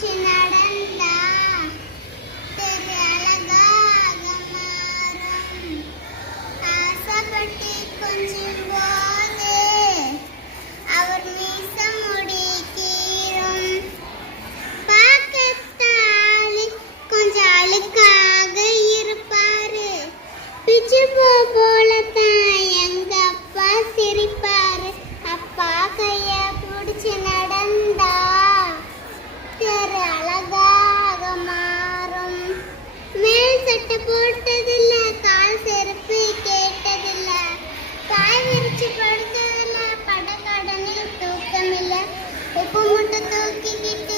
பிடிச்சு நடந்தா தெரு அழகாக மாறும். ஆசைப்பட்டு கொஞ்சம் போது அவர் மீச முடி கீறும். பார்க்கத்தாலே கொஞ்சம் அழுக்காக இருப்பாரு. பிச்சு போலத்தான் எங்க அப்பா சிரிப்பாரு. அப்பா கைய பிடிச்சு நடந்தா தெரு அழகாக மாறும். மேல் சட்டை போட்டதில்ல, கால் செருப்பு கேட்டதில்ல, பாய் விரிச்சு படுத்ததில்ல, படக்கடனில் தூக்கமில்ல, உப்பு மூட்டை தூக்கிக்கிட்டு